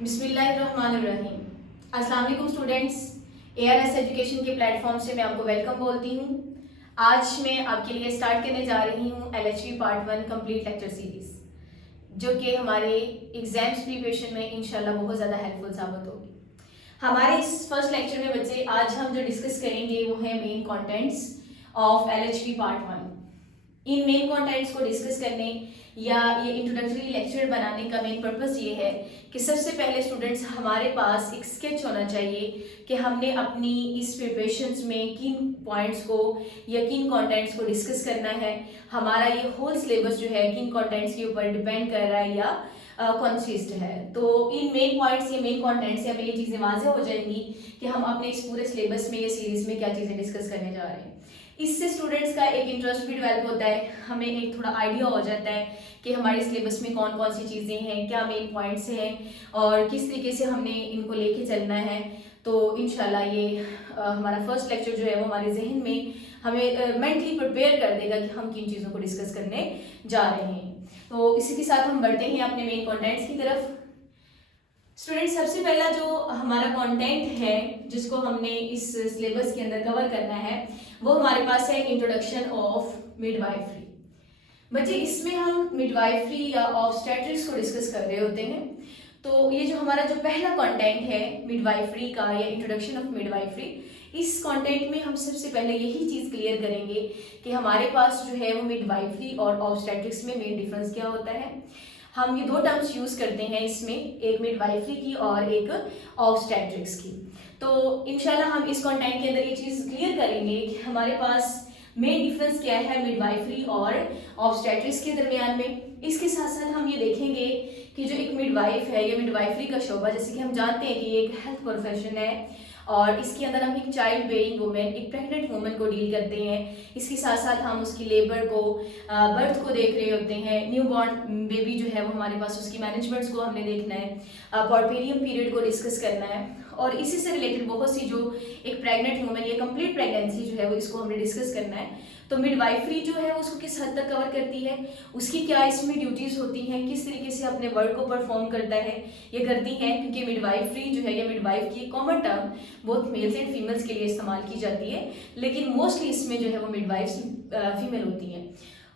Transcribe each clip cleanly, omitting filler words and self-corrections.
बिस्मिल्लाहिर्रहमानिर्रहीम। अस्सलाम वालेकुम स्टूडेंट्स। ARS एजुकेशन के प्लेटफॉर्म से मैं आपको वेलकम बोलती हूँ। आज मैं आपके लिए स्टार्ट करने जा रही हूँ LHV part 1 complete lecture series, जो कि हमारे एग्जाम्स प्रिपरेशन में इंशाल्लाह बहुत ज़्यादा हेल्पफुल साबित होगी। हमारे इस फर्स्ट लेक्चर में बच्चे आज हम जो डिस्कस करेंगे वो है main contents of LHV part 1। In main contents को डिस्कस करने या ये इंट्रोडक्टरी लेक्चर बनाने का मेन पर्पस ये है कि सबसे पहले स्टूडेंट्स हमारे पास एक स्केच होना चाहिए कि हमने अपनी इस प्रिपरेशंस में किन पॉइंट्स को या किन कंटेंट्स को डिस्कस करना है। हमारा ये होल सिलेबस जो है किन कंटेंट्स के ऊपर डिपेंड कर रहा है या कंसिस्ट है। तो इन मेन पॉइंट्स या मेन कंटेंट्स से हमें ये चीज़ें वाज़ेह हो जाएंगी कि हम अपने इस पूरे सिलेबस में या सीरीज में क्या चीज़ें डिस्कस करने जा रहे हैं। इससे स्टूडेंट्स का एक इंटरेस्ट भी डेवलप होता है, हमें एक थोड़ा आइडिया हो जाता है कि हमारे सिलेबस में कौन कौन सी चीज़ें हैं, क्या मेन पॉइंट्स हैं और किस तरीके से हमने इनको लेके चलना है। तो इंशाल्लाह ये हमारा फर्स्ट लेक्चर जो है वो हमारे जहन में हमें मेंटली प्रिपेयर कर देगा कि हम किन चीज़ों को डिस्कस करने जा रहे हैं। तो इसी के साथ हम बढ़ते हैं अपने मेन कंटेंट्स की तरफ। स्टूडेंट, सबसे पहला जो हमारा कंटेंट है जिसको हमने इस सिलेबस के अंदर कवर करना है वो हमारे पास है इंट्रोडक्शन ऑफ मिडवाइफरी। बच्चे, इसमें हम मिडवाइफरी या ऑब्स्टेट्रिक्स को डिस्कस कर रहे होते हैं। तो ये जो हमारा जो पहला कंटेंट है मिडवाइफरी का या इंट्रोडक्शन ऑफ मिडवाइफरी, इस कंटेंट में हम सबसे पहले यही चीज़ क्लियर करेंगे कि हमारे पास जो है वो मिडवाइफरी और ऑब्स्टेट्रिक्स में मेन डिफरेंस क्या होता है। हम ये दो टर्म्स यूज़ करते हैं इसमें, एक मिडवाइफरी की और एक ऑब्स्टेट्रिक्स की। तो इंशाल्लाह हम इस कंटेंट के अंदर ये चीज़ क्लियर करेंगे कि हमारे पास मेन डिफरेंस क्या है मिडवाइफरी और ऑब्स्टेट्रिक्स के दरमियान में। इसके साथ साथ हम ये देखेंगे कि जो एक मिडवाइफ है या मिडवाइफरी का शोबा, जैसे कि हम जानते हैं कि ये एक हेल्थ प्रोफेशन है और इसके अंदर हम एक चाइल्ड बेयरिंग वुमेन, एक प्रेग्नेंट वुमेन को डील करते हैं। इसके साथ साथ हम उसकी लेबर को, बर्थ को देख रहे होते हैं। न्यू बॉर्न बेबी जो है वो हमारे पास, उसकी मैनेजमेंट्स को हमने देखना है, पॉर्पेरियम पीरियड को डिस्कस करना है और इसी से रिलेटेड बहुत सी जो एक प्रेग्नेंट वुमेन या कंप्लीट प्रेगनेंसी जो है वो इसको हमने डिस्कस करना है। तो मिडवाइफरी जो है उसको किस हद तक कवर करती है, उसकी क्या इसमें ड्यूटीज़ होती हैं, किस तरीके से अपने वर्क को परफॉर्म करता है, ये करती हैं। क्योंकि मिडवाइफरी जो है या मिडवाइफ की common term both mails and females के लिए इस्तेमाल की जाती है, लेकिन मोस्टली इसमें जो है वो मिडवाइफ्स फीमेल होती हैं।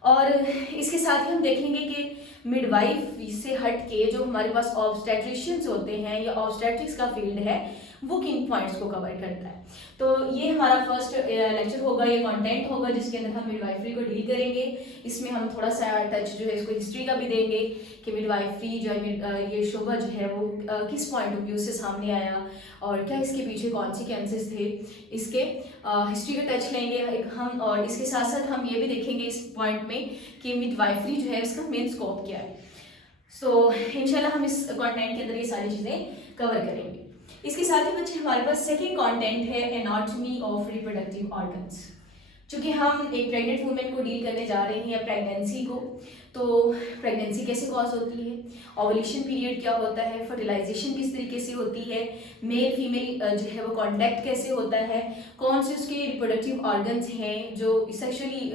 और इसके साथ ही हम देखेंगे कि मिडवाइफ से हट के जो हमारे पास ऑब्स्टेट्रिशियंस होते हैं या ऑब्स्टेट्रिक्स का फील्ड है वो किन पॉइंट्स को कवर करता है। तो ये हमारा फर्स्ट लेक्चर होगा, ये कंटेंट होगा जिसके अंदर हम मिडवाइफरी को डील करेंगे। इसमें हम थोड़ा सा टच जो है इसको हिस्ट्री का भी देंगे कि मिडवाइफरी जो है ये शोबा जो है वो किस पॉइंट ऑफ व्यू से सामने आया और क्या इसके पीछे कॉन्सिक्वेंसेस थे, इसके हिस्ट्री का टच लेंगे एक हम। और इसके साथ साथ हम ये भी देखेंगे इस पॉइंट में कि मिडवाइफरी जो है इसका मेन स्कोप क्या है। सो इंशाल्लाह हम इस कंटेंट के अंदर ये सारी चीज़ें कवर करेंगे। इसके साथ ही बच्चे हमारे पास सेकंड कंटेंट है एनाटॉमी ऑफ रिप्रोडक्टिव ऑर्गन्स। चूँकि हम एक प्रेग्नेंट वुमेन को डील करने जा रहे हैं या प्रेगनेंसी को, तो प्रेगनेंसी कैसे कॉज होती है, ओवुलेशन पीरियड क्या होता है, फर्टिलाइजेशन किस तरीके से होती है, मेल फीमेल जो है वो कॉन्टैक्ट कैसे होता है, कौन से उसके रिप्रोडक्टिव ऑर्गन्स हैं जो सेक्सुअली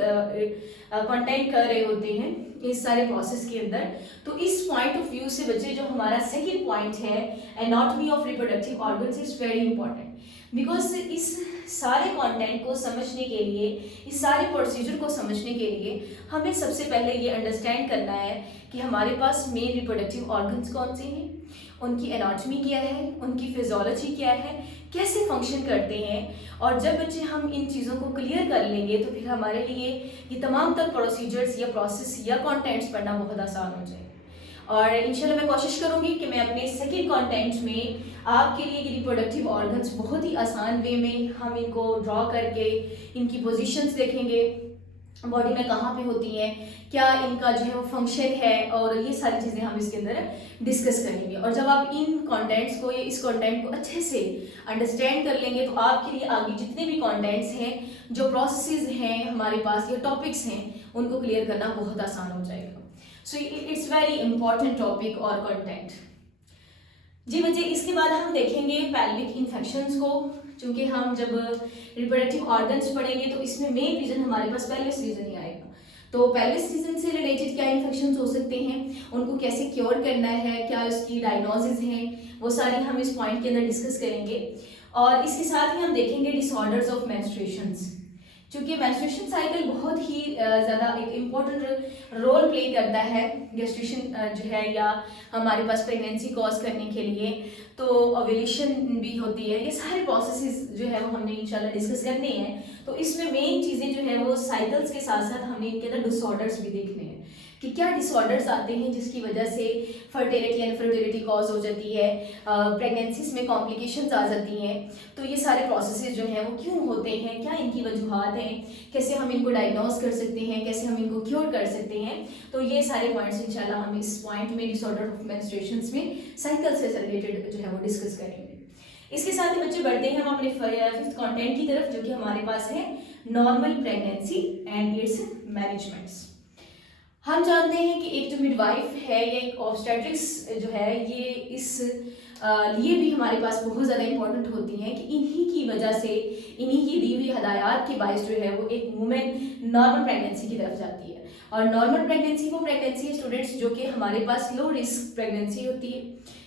कॉन्टैक्ट कर रहे होते हैं, इस सारे प्रोसेस के अंदर। तो इस पॉइंट ऑफ व्यू से बच्चे जो हमारा सेकेंड पॉइंट है anatomy of reproductive organs is very important, because इस सारे कंटेंट को समझने के लिए, इस सारे प्रोसीजर को समझने के लिए हमें सबसे पहले ये अंडरस्टैंड करना है कि हमारे पास मेन रिप्रोडक्टिव ऑर्गन्स कौन से हैं, उनकी एनाटॉमी क्या है, उनकी फिजियोलॉजी क्या है, कैसे फंक्शन करते हैं। और जब बच्चे हम इन चीज़ों को क्लियर कर लेंगे तो फिर हमारे लिए ये तमाम तर प्रोसीजर्स या प्रोसेस या कंटेंट्स पढ़ना बहुत आसान हो जाए। और इंशाल्लाह मैं कोशिश करूंगी कि मैं अपने सेकंड कंटेंट में आपके लिए ये रिप्रोडक्टिव ऑर्गन्स बहुत ही आसान वे में हम इनको ड्रॉ करके इनकी पोजीशंस देखेंगे, बॉडी में कहाँ पे होती हैं, क्या इनका जो है वो फंक्शन है, और ये सारी चीज़ें हम इसके अंदर डिस्कस करेंगे। और जब आप इन कंटेंट्स को या इस कंटेंट को अच्छे से अंडरस्टैंड कर लेंगे तो आपके लिए आगे जितने भी कंटेंट्स हैं, जो प्रोसेसेस हैं हमारे पास या टॉपिक्स हैं, उनको क्लियर करना बहुत आसान हो जाएगा। So it's very important topic और कंटेंट। जी बच्चे, इसके बाद हम देखेंगे पेल्विक इन्फेक्शंस को। चूँकि हम जब रिप्रोडक्टिव ऑर्गन्स पढ़ेंगे तो इसमें मेन रीज़न हमारे पास पेल्विक रीजन ही आएगा। तो पेल्विस रीजन से रिलेटेड क्या इन्फेक्शन हो सकते हैं, उनको कैसे क्योर करना है, क्या उसकी डायग्नोसिस है, वो सारी हम इस पॉइंट के अंदर डिस्कस करेंगे। और इसके साथ ही हम देखेंगे डिसऑर्डर्स ऑफ मेंस्ट्रुएशंस, क्योंकि मेंस्ट्रुएशन साइकिल बहुत ही ज़्यादा एक इम्पोर्टेंट रोल प्ले करता है गेस्टेशन जो है या हमारे पास प्रेगनेंसी कॉज करने के लिए। तो ओव्यूलेशन भी होती है, ये सारे प्रोसेसेस जो है वो हमने इंशाल्लाह डिस्कस करने हैं। तो इसमें मेन चीज़ें जो है वो साइकिल्स के साथ साथ हमने इनके अंदर डिसऑर्डर्स भी देखने हैं कि क्या डिसऑर्डर्स आते हैं जिसकी वजह से फर्टिलिटी इनफर्टिलिटी कॉज हो जाती है, प्रेगनेंसीज में कॉम्प्लिकेशंस आ जाती हैं। तो ये सारे प्रोसेसेस जो हैं वो क्यों होते हैं, क्या इनकी वजूहात हैं, कैसे हम इनको डायग्नोस कर सकते हैं, कैसे हम इनको क्योर कर सकते हैं। तो ये सारे पॉइंट्स इंशाल्लाह हम इस पॉइंट में डिसऑर्डर ऑफ मेंस्ट्रुएशंस में साइकिल से रिलेटेड जो है वो डिस्कस करेंगे। इसके साथ ही बच्चे बढ़ते हैं हम अपने फिफ्थ कंटेंट की तरफ, जो कि हमारे पास है normal pregnancy and it's managements. हम जानते हैं कि एक जो मिडवाइफ है या एक ऑब्स्टेट्रिक्स जो है ये इस लिए भी हमारे पास बहुत ज़्यादा इंपॉर्टेंट होती हैं कि इन्हीं की वजह से, इन्हीं की दी हुई हदायत के बायस जो है वो एक वुमेन नॉर्मल प्रेगनेंसी की तरफ जाती है। और नॉर्मल प्रेगनेंसी वो प्रेगनेंसी है स्टूडेंट्स जो कि हमारे पास लो रिस्क प्रेगनेंसी होती है,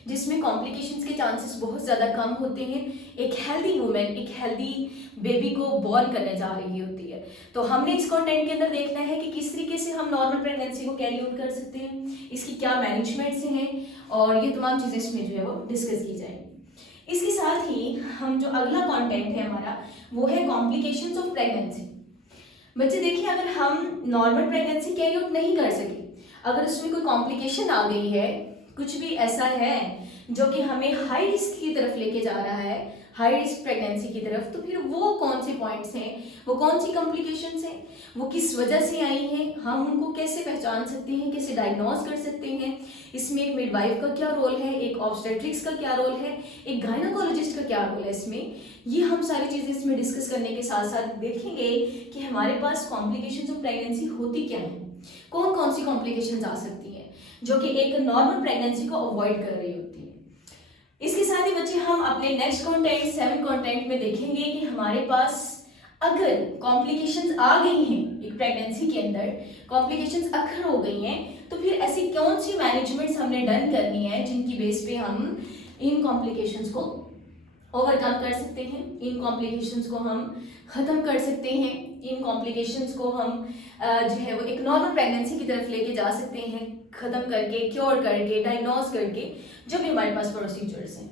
जिसमें कॉम्प्लिकेशंस के चांसेस बहुत ज़्यादा कम होते हैं। एक हेल्दी वुमेन एक हेल्दी बेबी को बॉर्न करने जा रही होती है। तो हमने इस कंटेंट के अंदर देखना है कि किस तरीके से हम नॉर्मल प्रेगनेंसी को कैरी आउट कर सकते हैं, इसकी क्या मैनेजमेंट्स हैं, और ये तमाम चीज़ें इसमें जो है वो डिस्कस की जाएंगी। इसके साथ ही हम जो अगला कंटेंट है हमारा वो है कॉम्प्लिकेशंस ऑफ प्रेगनेंसी। बच्चे देखिए, अगर हम नॉर्मल प्रेगनेंसी कैरी आउट नहीं कर सके, अगर उसमें कोई कॉम्प्लिकेशन आ गई है, कुछ भी ऐसा है जो कि हमें हाई रिस्क की तरफ लेके जा रहा है, हाई रिस्क प्रेगनेंसी की तरफ, तो फिर वो कौन से पॉइंट्स हैं, वो कौन सी कॉम्प्लिकेशंस हैं, वो किस वजह से आई हैं, हम उनको कैसे पहचान सकते हैं, कैसे डायग्नोस कर सकते हैं, इसमें एक मिडवाइफ का क्या रोल है, एक ऑब्स्टेट्रिक्स का क्या रोल है, एक गायनेकोलॉजिस्ट का क्या रोल है इसमें। ये हम सारी चीज़ें इसमें डिस्कस करने के साथ साथ देखेंगे कि हमारे पास कॉम्प्लिकेशंस ऑफ प्रेगनेंसी होती क्या है, कौन कौन सी कॉम्प्लिकेशंस आ सकती हैं जो कि एक नॉर्मल प्रेगनेंसी को अवॉइड कर रही होती है। इसके साथ ही बच्चे हम अपने नेक्स्ट कंटेंट 7 कंटेंट में देखेंगे कि हमारे पास अगर कॉम्प्लिकेशंस आ गई हैं, एक प्रेगनेंसी के अंदर कॉम्प्लिकेशंस अक्सर हो गई हैं, तो फिर ऐसी कौन सी मैनेजमेंट्स हमने डन करनी है जिनकी बेस पे हम इन कॉम्प्लिकेशंस को ओवरकम कर सकते हैं, इन कॉम्प्लिकेशंस को हम ख़त्म कर सकते हैं, इन कॉम्प्लिकेशंस को हम जो है वो एक नॉर्मल प्रेगनेंसी की तरफ लेके जा सकते हैं, ख़त्म करके, क्योर करके, डायग्नोस करके, जो भी हमारे पास प्रोसीजर्स हैं।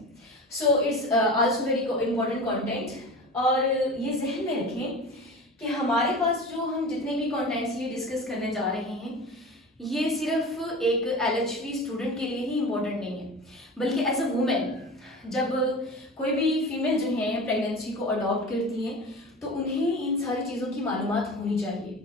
So it's also very important content. और ये जहन में रखें कि हमारे पास जो हम जितने भी कंटेंट्स ये डिस्कस करने जा रहे हैं, ये सिर्फ एक LHV स्टूडेंट के लिए ही इम्पोर्टेंट नहीं है, बल्कि एज अ वुमेन जब कोई भी फीमेल जो है प्रेगनेंसी को अडॉप्ट करती हैं तो उन्हें इन सारी चीज़ों की मालूमात होनी चाहिए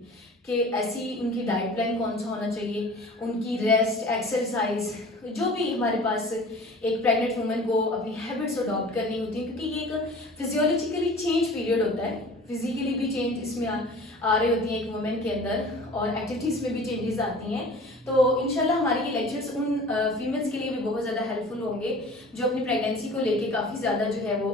कि ऐसी उनकी डाइट प्लान कौन सा होना चाहिए, उनकी रेस्ट, एक्सरसाइज, जो भी हमारे पास एक प्रेग्नेंट वुमेन को अपनी हैबिट्स अडॉप्ट करनी होती है, क्योंकि ये एक फिजियोलॉजिकली चेंज पीरियड होता है, फिजिकली भी चेंज इसमें आ रही होती हैं एक वुमेन के अंदर, और एक्टिविटीज़ में भी चेंजेस आती हैं। तो इंशाल्लाह हमारे ये लेक्चर्स उन फीमेल्स के लिए भी बहुत ज़्यादा हेल्पफुल होंगे जो अपनी प्रेगनेंसी को लेके काफ़ी ज़्यादा जो है वो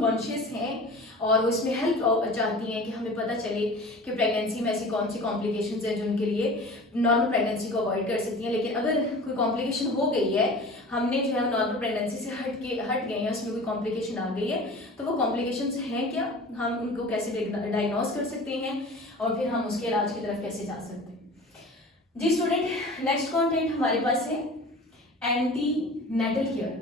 कॉन्शियस हैं और वो इसमें हेल्प चाहती हैं कि हमें पता चले कि प्रेगनेंसी में ऐसी कौन सी कॉम्प्लिकेशंस हैं जो उनके लिए नॉर्मल प्रेगनेंसी को अवॉइड कर सकती हैं। लेकिन अगर कोई कॉम्प्लिकेशन हो गई है, हमने जो है नॉर्मल प्रेगनेंसी से हट गए हैं, उसमें कोई कॉम्प्लिकेशन आ गई है, तो वो कॉम्प्लिकेशंस हैं क्या, हम उनको कैसे डायग्नोस कर सकते हैं और फिर हम उसके इलाज की तरफ कैसे जा सकते हैं। जी स्टूडेंट, नेक्स्ट कंटेंट हमारे पास है एंटी नेटल केयर।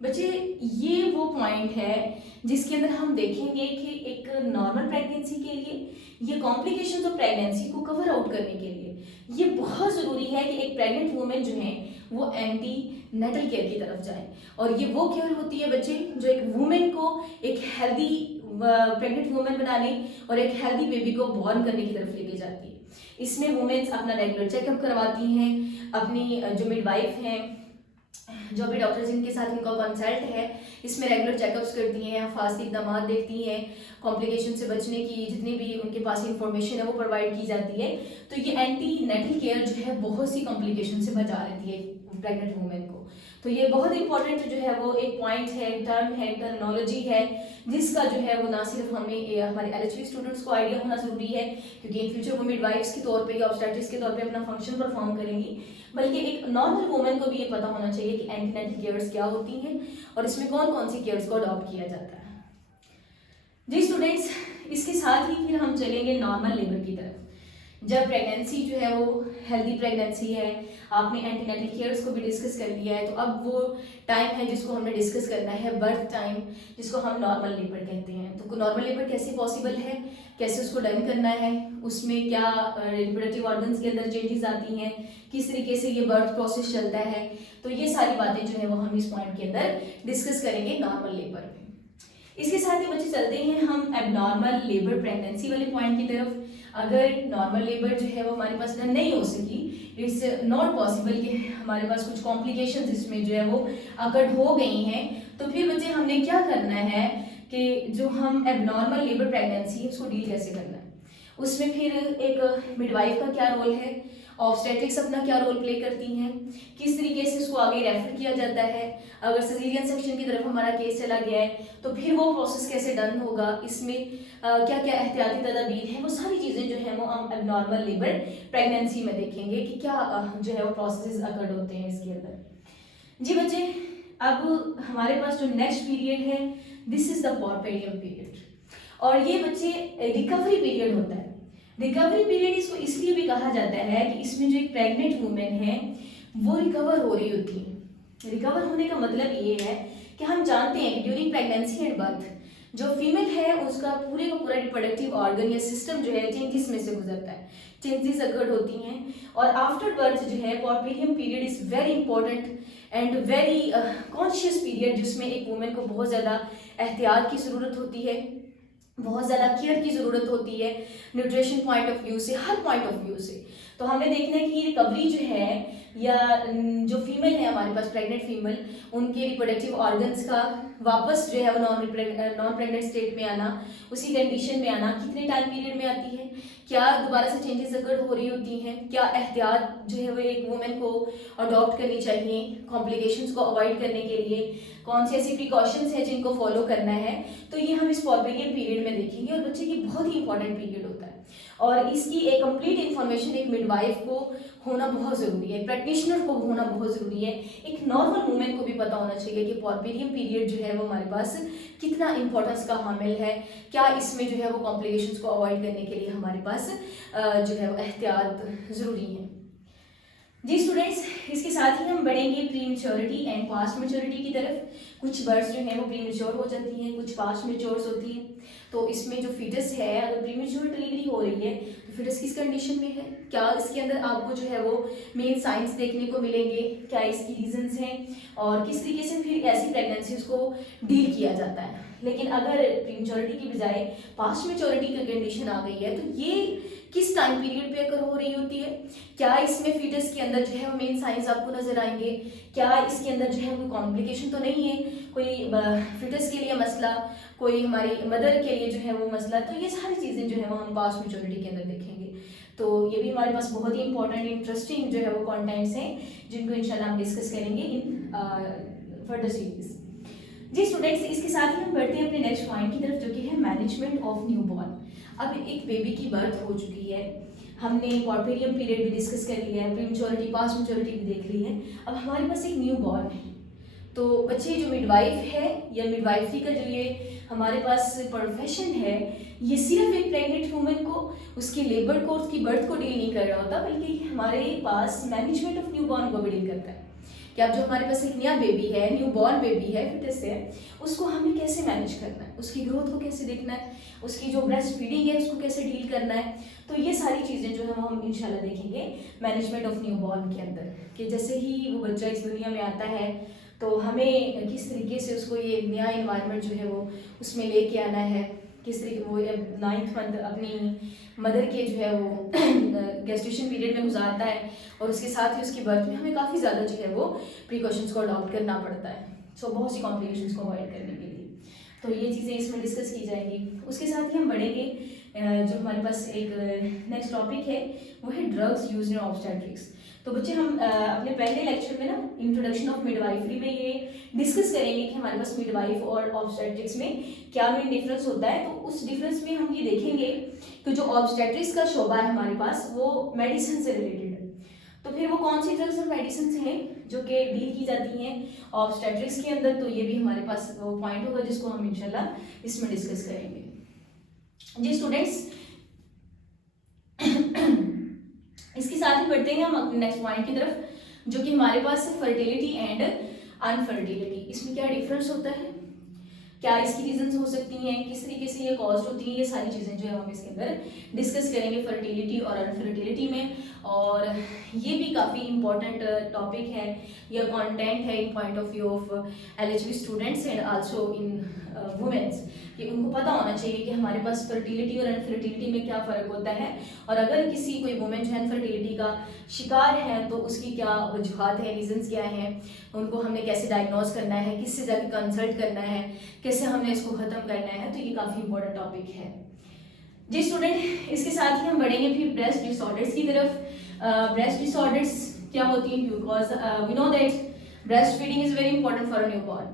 बच्चे ये वो पॉइंट है जिसके अंदर हम देखेंगे कि एक नॉर्मल प्रेगनेंसी के लिए ये कॉम्प्लिकेशंस ऑफ प्रेगनेंसी को कवर आउट करने के लिए ये बहुत ज़रूरी है कि एक प्रेग्नेंट वुमेन जो है वो एंटी नेटल केयर की तरफ जाए। और ये वो केयर होती है बच्चे जो एक वुमेन को एक हेल्दी प्रेग्नेंट वुमेन बनाने और एक हेल्दी बेबी को बॉर्न करने की तरफ लेके जाती है। इसमें वुमेन्स अपना रेगुलर चेकअप करवाती हैं, अपनी जो मिडवाइफ हैं, जो भी डॉक्टर्स जिनके साथ इनका कंसल्ट है, इसमें रेगुलर चेकअप्स करती हैं, हिफाजती इक़दाम देखती हैं, कॉम्प्लिकेशन से बचने की जितनी भी उनके पास इंफॉर्मेशन है वो प्रोवाइड की जाती है। तो ये एंटी नेटल केयर जो है बहुत सी कॉम्प्लिकेशन से बचा लेती है प्रेग्नेंट वुमेन को। तो ये बहुत इंपॉर्टेंट जो है वो एक पॉइंट है, टर्म है, टर्मिनोलॉजी है, जिसका जो है वो ना सिर्फ हमें हमारे एलएचवी स्टूडेंट्स को आइडिया होना जरूरी है, क्योंकि इन फ्यूचर वो मिडवाइफ्स के तौर पे या ऑब्स्टेट्रिक्स के तौर पे अपना फंक्शन परफॉर्म करेंगी, बल्कि एक नॉर्मल वुमेन को भी ये पता होना चाहिए कि एंटीनेटल केयर्स क्या होती हैं और इसमें कौन कौन सी केयर्स को अडॉप्ट किया जाता है। जी स्टूडेंट्स, इसके साथ ही फिर हम चलेंगे नॉर्मल लेबर की तरफ। जब प्रेगनेंसी जो है वो हेल्दी प्रेगनेंसी है, आपने एंटीनेटल केयर्स को भी डिस्कस कर लिया है, तो अब वो टाइम है जिसको हमने डिस्कस करना है, बर्थ टाइम, जिसको हम नॉर्मल लेबर कहते हैं। तो नॉर्मल लेबर कैसे पॉसिबल है, कैसे उसको डन करना है, उसमें क्या रिप्रोडक्टिव ऑर्गन्स के अंदर चेंजेस आती हैं, किस तरीके से ये बर्थ प्रोसेस चलता है, तो ये सारी बातें जो है वो हम इस पॉइंट के अंदर डिस्कस करेंगे नॉर्मल लेबर में। इसके साथ ही बच्चे चलते हैं हम एबनॉर्मल लेबर प्रेगनेंसी वाले पॉइंट की तरफ। अगर नॉर्मल लेबर जो है वो हमारे पास डन नहीं हो सकी, इट्स नॉट पॉसिबल कि हमारे पास कुछ कॉम्प्लिकेशंस इसमें जो है वो अगर हो गई हैं, तो फिर बच्चे हमने क्या करना है कि जो हम एबनॉर्मल लेबर प्रेगनेंसी उसको डील कैसे करना है, उसमें फिर एक मिडवाइफ का क्या रोल है, ऑब्स्टेट्रिक्स अपना क्या रोल प्ले करती हैं, किस तरीके से इसको आगे रेफर किया जाता है, अगर सिजेरियन सेक्शन की तरफ हमारा केस चला गया है तो फिर वो प्रोसेस कैसे डन होगा, इसमें क्या क्या एहतियाती तदाबीर हैं, वो सारी चीज़ें जो हैं वो हम एबनॉर्मल लेबर प्रेगनेंसी में देखेंगे कि क्या जो है वो प्रोसेस अकर्ड होते हैं इसके अंदर। जी बच्चे, अब हमारे पास जो नेक्स्ट पीरियड है, दिस इज द पोर्पेरियम पीरियड, और ये बच्चे रिकवरी पीरियड होता है। रिकवरी पीरियड इसको इसलिए भी कहा जाता है कि इसमें जो एक प्रेग्नेंट वुमेन है वो रिकवर हो रही होती है। रिकवर होने का मतलब ये है कि हम जानते हैं कि ड्यूरिंग प्रेगनेंसी एंड बर्थ जो फीमेल है उसका पूरे का पूरा रिप्रोडक्टिव ऑर्गन या सिस्टम जो है चेंजेस में से गुजरता है, चेंजेस अकर्ड होती हैं, और आफ्टर बर्थ जो है puerperium period is very important and very conscious period, जिसमें एक वुमेन को बहुत ज़्यादा एहतियात की ज़रूरत होती है, बहुत ज़्यादा केयर की ज़रूरत होती है, न्यूट्रिशन पॉइंट ऑफ व्यू से, हर पॉइंट ऑफ व्यू से। तो हमने देखना है कि रिकवरी जो है या जो फीमेल है हमारे पास प्रेग्नेंट फीमेल, उनके रिप्रोडक्टिव ऑर्गन्स का वापस जो है वो नॉन प्रेग्नेंट स्टेट में आना, उसी कंडीशन में आना, कितने टाइम पीरियड में आती है, क्या दोबारा से चेंजेस अगर हो रही होती हैं, क्या एहतियात जो है वो एक वुमेन को अडॉप्ट करनी चाहिए कॉम्प्लिकेशंस को अवॉइड करने के लिए, कौन सी ऐसी प्रिकॉशंस हैं जिनको फॉलो करना है, तो ये हम इस पोर्पेरियम पीरियड में देखेंगे। और बच्चे की बहुत ही इंपॉर्टेंट पीरियड होता है और इसकी एक कंप्लीट इन्फॉर्मेशन एक मिडवाइफ को होना बहुत ज़रूरी है, प्रैक्टिशनर को होना बहुत ज़रूरी है, एक नॉर्मल वुमेन को भी पता होना चाहिए कि पोर्पेरियम पीरियड जो है वो हमारे पास कितना इंपॉर्टेंस का हामिल है, क्या इसमें जो है वो कॉम्प्लिकेशंस को अवॉइड करने के लिए हमारे पास जो है वो एहतियात ज़रूरी है। जी स्टूडेंट्स, इसके साथ ही हम बढ़ेंगे pre maturity and past maturity की तरफ। कुछ बर्ड्स जो हैं वो प्री मैच्योर हो जाती हैं, कुछ पास्ट मैच्योर्स होती हैं। तो इसमें जो फीटस है, अगर प्री मैच्योर डिलीवरी हो रही है तो फीटस किस कंडीशन में है, क्या इसके अंदर आपको जो है वो मेन साइंस देखने को मिलेंगे, क्या इसकी रीजंस हैं और किस तरीके से फिर ऐसी प्रेगनेंसीज को डील किया जाता है। लेकिन अगर प्री मैच्योरिटी की बजाय पास्ट मैच्योरिटी की कंडीशन आ गई है तो ये किस टाइम पीरियड पे अगर हो रही होती है, क्या इसमें फीटस के अंदर जो है वो मेन साइंस आपको नजर आएंगे, क्या इसके अंदर जो है कोई कॉम्प्लिकेशन तो नहीं है, कोई फीटस के लिए मसला, कोई हमारी मदर के लिए जो है वो मसला, तो ये सारी चीज़ें जो है वो हम पास्ट मैच्योरिटी के अंदर देखेंगे। तो ये भी हमारे पास बहुत ही इंपॉर्टेंट इंटरेस्टिंग जो है वो कॉन्टेंट्स हैं जिनको इंशाल्लाह हम डिस्कस करेंगे इन फर्दर सीरीज। जी स्टूडेंट्स, इसके साथ ही हम बढ़ते हैं अपने नेक्स्ट पॉइंट की तरफ जो कि है मैनेजमेंट ऑफ न्यू बॉर्न। अब एक बेबी की बर्थ हो चुकी है, हमने पोर्पेरियम पीरियड भी डिस्कस कर लिया है, प्री मैच्योरिटी पास्ट मैच्योरिटी भी देख ली है, अब हमारे पास एक न्यू बॉर्न है। तो बच्चे जो मिडवाइफ है या मिडवाइफरी का जो ये हमारे पास प्रोफेशन है, ये सिर्फ एक प्रेग्नेंट वुमेन को उसके लेबर को उसकी बर्थ को डील नहीं कर रहा होता, बल्कि हमारे पास मैनेजमेंट ऑफ न्यू बॉर्न को भी डील करता है कि अब जो हमारे पास एक नया बेबी है, न्यू बॉर्न बेबी है, फिटस है, उसको हमें कैसे मैनेज करना है, उसकी ग्रोथ को कैसे देखना है, उसकी जो ब्रेस्ट फीडिंग है उसको कैसे डील करना है। तो ये सारी चीज़ें जो है वो हम इंशाल्लाह देखेंगे मैनेजमेंट ऑफ न्यू बॉर्न के अंदर, कि जैसे ही वो बच्चा इस दुनिया में आता है तो हमें किस तरीके से उसको ये नया इन्वायरमेंट जो है वो उसमें लेके आना है, किस तरीके वो 9th मंथ अपनी मदर के जो है वो गेस्टेशन पीरियड में गुजारता है और उसके साथ ही उसकी बर्थ में हमें काफ़ी ज़्यादा जो है वो प्रिकॉशंस को अडॉप्ट करना पड़ता है, सो बहुत सी कॉम्प्लिकेशंस को अवॉइड करने के लिए। तो ये चीज़ें इसमें डिस्कस की जाएंगी। उसके साथ ही हम बढ़ेंगे, जो हमारे पास एक नेक्स्ट टॉपिक है वो है ड्रग्स यूज इन ऑब्स्टेट्रिक्स। तो बच्चे हम अपने पहले लेक्चर में ना इंट्रोडक्शन ऑफ मिडवाइफरी में ये डिस्कस करेंगे कि हमारे पास मिडवाइफ और ऑब्स्टेट्रिक्स में क्या मेन डिफरेंस होता है। तो उस डिफरेंस में हम ये देखेंगे कि जो ऑब्स्टेट्रिक्स का शोबा है हमारे पास वो मेडिसिन से रिलेटेड है। तो फिर वो कौन सी ड्रग्स और मेडिसिन हैं जो कि डील की जाती हैं ऑब्स्टेट्रिक्स के अंदर, तो ये भी हमारे पास वो पॉइंट होगा जिसको हम इंशाल्लाह इसमें डिस्कस करेंगे। जी स्टूडेंट्स, इसके साथ ही बढ़ते हैं हम अपने नेक्स्ट पॉइंट की तरफ, जो कि हमारे पास है फर्टिलिटी एंड अनफर्टिलिटी। इसमें क्या डिफरेंस होता है, क्या इसकी रीजंस हो सकती हैं, किस तरीके से ये कॉज होती है, ये सारी चीज़ें जो है हम इसके अंदर डिस्कस करेंगे फर्टिलिटी और अनफर्टिलिटी में। और ये भी काफ़ी इंपॉर्टेंट टॉपिक है, यह कंटेंट है in point of view of LHB students and also in women's, कि उनको पता होना चाहिए कि हमारे पास फर्टिलिटी और अनफर्टिलिटी में क्या फ़र्क होता है, और अगर किसी कोई वुमेन जो है अनफर्टिलिटी का शिकार है तो उसकी क्या वजूहत है, रीजंस क्या हैं, उनको हमने कैसे डायग्नोज करना है, किससे जाके कंसल्ट करना है, कैसे हमने इसको ख़त्म करना है। तो ये काफ़ी इंपॉर्टेंट टॉपिक है जी स्टूडेंट। इसके साथ ही हम बढ़ेंगे फिर ब्रेस्ट डिसऑर्डर्स की तरफ। ब्रेस्ट डिसऑर्डर्स क्या होती हैं, because we know that breast feeding is very important for a newborn.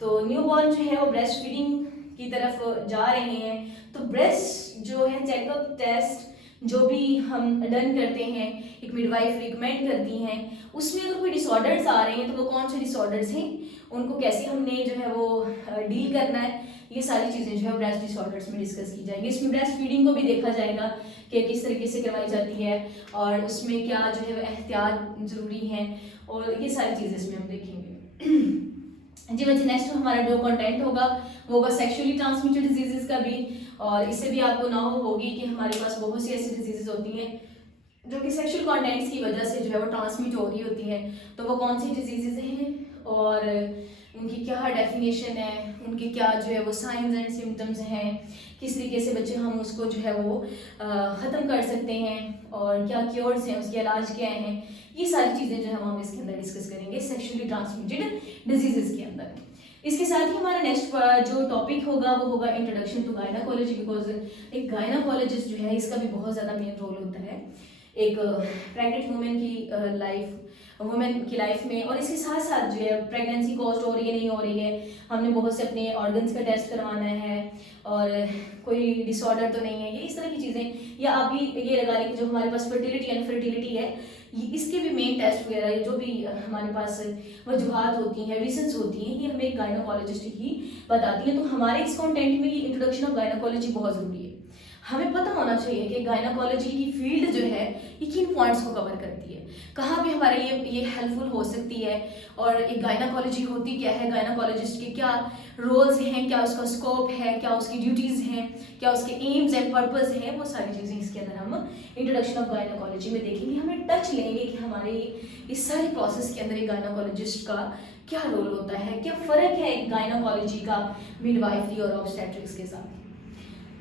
तो न्यूबॉर्न जो है वो ब्रेस्ट फीडिंग की तरफ जा रहे हैं, तो ब्रेस्ट जो है चेकअप टेस्ट जो भी हम डन करते हैं, एक मिडवाइफ रिकमेंड करती हैं, उसमें अगर कोई डिसऑर्डर्स आ रहे हैं तो वो कौन से डिसऑर्डर्स हैं, उनको कैसे हमने जो है वो डील करना है, ये सारी चीज़ें जो है ब्रेस्ट डिसऑर्डर्स में डिस्कस की जाएंगी। इसमें ब्रेस्ट फीडिंग को भी देखा जाएगा कि किस तरीके से करवाई जाती है और उसमें क्या जो है एहतियात ज़रूरी है, और ये सारी चीज़ें इसमें हम देखेंगे जी बच्चे। नेक्स्ट हमारा जो कंटेंट होगा वो होगा सेक्सुअली ट्रांसमिटेड डिजीजेस का भी, और इससे भी आपको ना होगी कि हमारे पास बहुत सी ऐसी डिजीजेस होती हैं जो कि सेक्सुअल कंटेंट्स की वजह से जो है वो ट्रांसमिट हो रही होती है। तो वो कौन सी डिजीजेस हैं और उनकी क्या डेफिनेशन है, उनके क्या जो है वो साइंस एंड सिम्टम्स हैं, किस तरीके से बच्चे हम उसको जो है वो ख़त्म कर सकते हैं, और क्या क्योर्स हैं, उसके इलाज क्या हैं, ये सारी चीज़ें जो है हम इसके अंदर डिस्कस करेंगे सेक्सुअली ट्रांसमिटेड डिजीजेस के अंदर। इसके साथ ही हमारा नेक्स्ट जो टॉपिक होगा वो होगा इंट्रोडक्शन टू गायनाकोलॉजी, बिकॉज एक गायनाकोलॉजिस्ट जो है इसका भी बहुत ज़्यादा मेन रोल होता है एक प्रेग्नेंट वुमेन की लाइफ में। और इसके साथ साथ जो है प्रेगनेंसी कॉस्ट हो रही है नहीं हो रही है, हमने बहुत से अपने ऑर्गन्स का टेस्ट करवाना है, और कोई डिसऑर्डर तो नहीं है, ये इस तरह की चीज़ें, या आप भी ये लगा लें कि जो हमारे पास फर्टिलिटी अनफर्टिलिटी है, इसके भी मेन टेस्ट वगैरह जो भी हमारे पास वजूहत होती हैं, रीजंस होती हैं, ये हमें एक गायनाकोलॉजिस्ट ही बताती हैं। तो हमारे इस कंटेंट में ये इंट्रोडक्शन ऑफ गायनाकोलॉजी बहुत ज़रूरी है। हमें पता होना चाहिए कि गायनाकोलॉजी की फील्ड जो है ये किन पॉइंट्स को कवर करती है, कहाँ भी हमारे लिए ये हेल्पफुल हो सकती है, और एक गायनाकोलॉजी होती क्या है, गायनाकोलॉजिस्ट के क्या रोल्स हैं, क्या उसका स्कोप है, क्या उसकी ड्यूटीज़ हैं, क्या उसके एम्स एंड पर्पस हैं, वो सारी चीज़ें इसके अंदर हम इंट्रोडक्शन ऑफ गायनाकोलॉजी में देखेंगे। हमें टच लेंगे कि हमारे इस सारी प्रोसेस के अंदर एक गायनाकोलॉजिस्ट का क्या रोल होता है, क्या फ़र्क है एक गायनाकोलॉजी का मिडवाइफरी और ऑब्स्टेट्रिक्स के साथ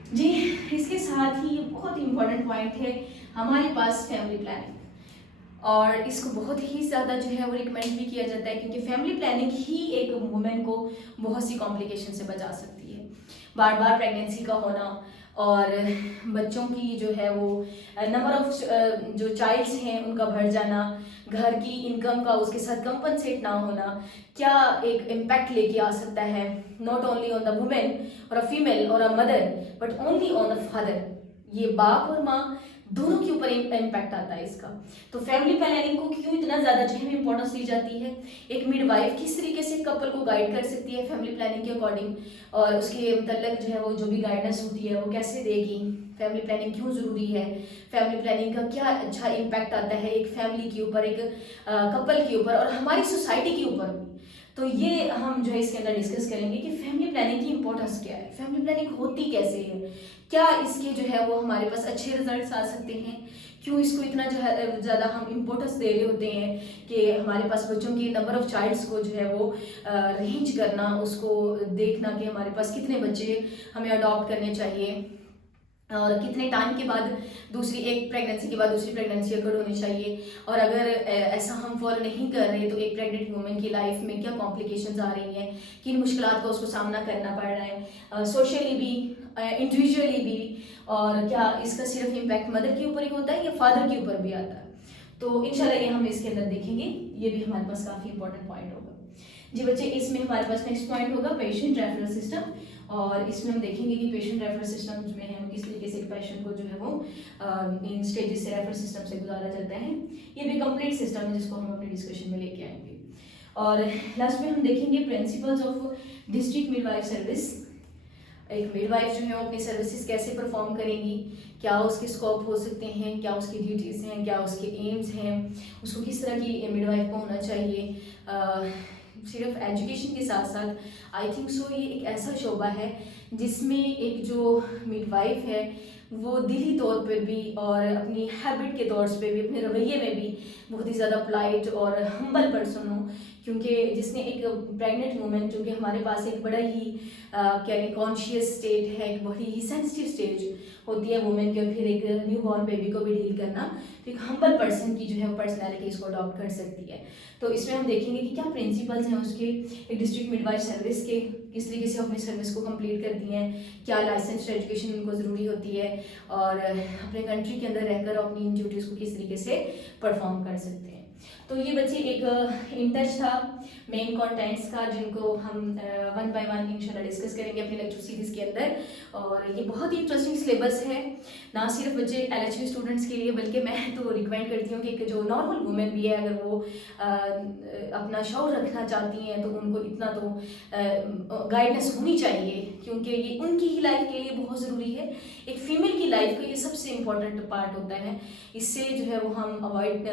जी। इसके साथ ही बहुत इंपॉर्टेंट पॉइंट है हमारे पास फैमिली प्लानिंग, और इसको बहुत ही ज़्यादा जो है वो रिकमेंड भी किया जाता है, क्योंकि फैमिली प्लानिंग ही एक वुमेन को बहुत सी कॉम्प्लिकेशन से बचा सकती है। बार बार प्रेगनेंसी का होना और बच्चों की जो है वो नंबर ऑफ जो चाइल्ड्स हैं उनका बढ़ जाना, घर की इनकम का उसके साथ कंपनसेट ना होना, क्या एक इम्पैक्ट लेके आ सकता है, not only on the women और अ फीमेल और a mother, but only on the father. ये बाप और माँ दोनों के ऊपर इम्पैक्ट आता है इसका। तो फैमिली प्लानिंग को क्यों इतना ज़्यादा जो है इंपॉर्टेंस दी जाती है, एक मिडवाइफ किस तरीके से कपल को गाइड कर सकती है फैमिली प्लानिंग के अकॉर्डिंग, और उसके मतलब जो है वो जो भी गाइडेंस होती है वो कैसे देगी, फैमिली प्लानिंग क्यों ज़रूरी है, फैमिली प्लानिंग का क्या अच्छा इम्पैक्ट आता है एक फैमिली के ऊपर, एक कपल के ऊपर और हमारी सोसाइटी के ऊपर भी। तो ये हम जो है इसके अंदर डिस्कस करेंगे कि फैमिली प्लानिंग की इंपॉर्टेंस क्या है, फैमिली प्लानिंग होती कैसे है, क्या इसके जो है वो हमारे पास अच्छे रिजल्ट्स आ सकते हैं, क्यों इसको इतना जो है ज़्यादा हम इम्पोर्टेंस दे रहे होते हैं कि हमारे पास बच्चों की नंबर ऑफ़ चाइल्ड्स को जो है वो रेंज करना, उसको देखना कि हमारे पास कितने बच्चे हमें अडॉप्ट करने चाहिए, और कितने टाइम के बाद दूसरी एक प्रेगनेंसी के बाद दूसरी प्रेगनेंसी अगर होनी चाहिए, और अगर ऐसा हम फॉलो नहीं कर रहे तो एक प्रेग्नेंट वुमेन की लाइफ में क्या कॉम्प्लिकेशंस आ रही हैं, किन मुश्किलात का उसको सामना करना पड़ रहा है, सोशली भी इंडिविजुअली भी, और क्या इसका सिर्फ इम्पैक्ट मदर के ऊपर ही होता है या फादर के ऊपर भी आता है। तो इंशाल्लाह ये हम इसके अंदर देखेंगे, ये भी हमारे पास काफ़ी इंपॉर्टेंट पॉइंट होगा। जी बच्चे, इसमें हमारे पास नेक्स्ट पॉइंट होगा पेशेंट रेफरल सिस्टम, और इसमें हम देखेंगे कि पेशेंट रेफरल सिस्टम में है किस तरीके से पेशेंट को जो है वो इन स्टेजेस से रेफरल सिस्टम से गुजारा जाता है। ये भी कंप्लीट सिस्टम है जिसको हम अपने डिस्कशन में लेके आएंगे। और लास्ट में हम देखेंगे principles of district midwife service. एक मिडवाइफ जो है वो अपनी सर्विसेज कैसे परफॉर्म करेंगी, क्या उसके स्कोप हो सकते हैं, क्या उसकी ड्यूटीज़ हैं, क्या उसके एम्स हैं, उसको किस तरह की मिडवाइफ को होना चाहिए। सिर्फ एजुकेशन के साथ साथ आई थिंक सो ये एक ऐसा शोबा है जिसमें एक जो मिडवाइफ है वो दिली तौर पर भी और अपनी हैबिट के तौर पे भी, अपने रवैये में भी बहुत ही ज़्यादा पोलाइट और हम्बल पर्सन हो। क्योंकि जिसने एक प्रेग्नेंट वूमेन, जो कि हमारे पास एक बड़ा ही क्या कॉन्शियस स्टेट है, एक बड़ी ही सेंसिटिव स्टेज होती है वुमेन के, और फिर एक न्यू बॉर्न बेबी को भी डील करना, तो एक हम्बल पर्सन की जो है पर्सनैलिटी इसको अडॉप्ट कर सकती है। तो इसमें हम देखेंगे कि क्या प्रिंसिपल्स हैं उसके, एक डिस्ट्रिक्ट मिडवाइफ सर्विस के, किस तरीके से अपनी सर्विस को कंप्लीट करती हैं, क्या लाइसेंस्ड एजुकेशन उनको ज़रूरी होती है, और अपने कंट्री के अंदर रहकर अपनी इन ड्यूटीज़ को किस तरीके से परफॉर्म कर सकते हैं। तो ये बच्चे एक इन टच था मेन कंटेंट्स का, जिनको हम वन बाय वन इंशाल्लाह डिस्कस करेंगे अपनी लेक्चर सीरीज़ के अंदर। और ये बहुत ही इंटरेस्टिंग सिलेबस है, ना सिर्फ बच्चे एलएचबी स्टूडेंट्स के लिए, बल्कि मैं तो रिकमेंड करती हूँ कि एक जो नॉर्मल वुमेन भी है, अगर वो अपना शौर रखना चाहती हैं तो उनको इतना तो गाइडेंस होनी चाहिए, क्योंकि ये उनकी ही लाइफ के लिए बहुत ज़रूरी है। एक फीमेल की लाइफ का ये सबसे इम्पोर्टेंट पार्ट होता है, इससे जो है वो हम अवॉइड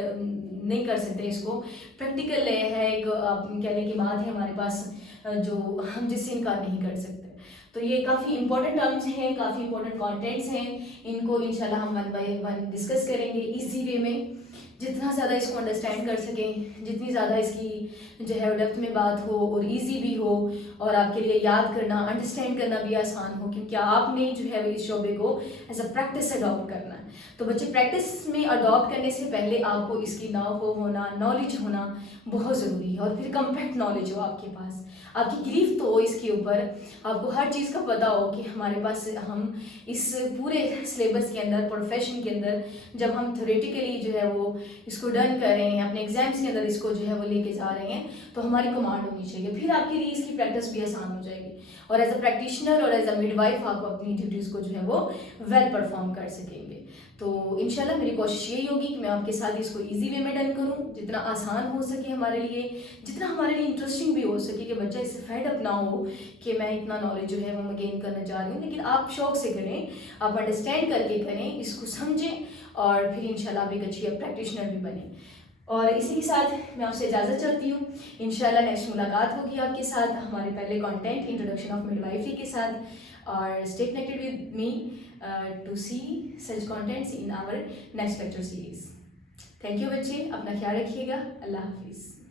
नहीं कर सकते इसको। प्रैक्टिकल है, एक कहने की बात है हमारे पास जो हम जिससे इनकार नहीं कर सकते। तो ये काफ़ी इंपॉर्टेंट टर्म्स हैं, काफ़ी इंपॉर्टेंट कॉन्टेंट्स हैं, इनको इंशाल्लाह हम वन बाय वन डिस्कस करेंगे इजी वे में। जितना ज़्यादा इसको अंडरस्टैंड कर सकें, जितनी ज़्यादा इसकी जो है डेप्थ में बात हो और इजी भी हो, और आपके लिए याद करना, अंडरस्टैंड करना भी आसान हो, क्योंकि आपने जो है इस शोबे को एज अ प्रैक्टिस अडॉप्ट करना है। तो बच्चे, प्रैक्टिस में अडॉप्ट करने से पहले आपको इसकी होना नॉलेज होना बहुत ज़रूरी है, और फिर कम्पैक्ट नॉलेज हो आपके पास, आपकी ग्रीफ तो हो इसके ऊपर, आपको हर चीज़ का पता हो कि हमारे पास हम इस पूरे सिलेबस के अंदर, प्रोफेशन के अंदर, जब हम थ्योरेटिकली जो है वो इसको डन कर रहे हैं, अपने एग्जाम्स के अंदर इसको जो है वो लेके जा रहे हैं, तो हमारी कमांड होनी चाहिए, फिर आपके लिए इसकी प्रैक्टिस भी आसान हो जाएगी, और एज अ प्रैक्टिशनर और एज अ मिडवाइफ आप अपनी ड्यूटीज़ को जो है वो वेल परफॉर्म कर सकेंगे। तो इंशाल्लाह मेरी कोशिश यही होगी कि मैं आपके साथ इसको इजी वे में डन करूं, जितना आसान हो सके हमारे लिए, जितना हमारे लिए इंटरेस्टिंग भी हो सके, कि बच्चा इससे फेड अप ना हो कि मैं इतना नॉलेज जो है वो मैं गेन करना चाह रही हूँ, लेकिन आप शौक से करें, आप अंडरस्टैंड करके करें, इसको समझें, और फिर इंशाल्लाह आप एक अच्छी प्रैक्टिशनर भी बने। और इसी के साथ मैं आपसे इजाज़त चाहती हूँ। इंशाल्लाह नेक्स्ट मुलाकात होगी आपके साथ हमारे पहले कंटेंट इंट्रोडक्शन ऑफ मिडवाइफरी के साथ, और stay connected with me to see such contents in our next lecture series. Thank you बच्चे, अपना ख्याल रखिएगा। अल्लाह हाफिज़।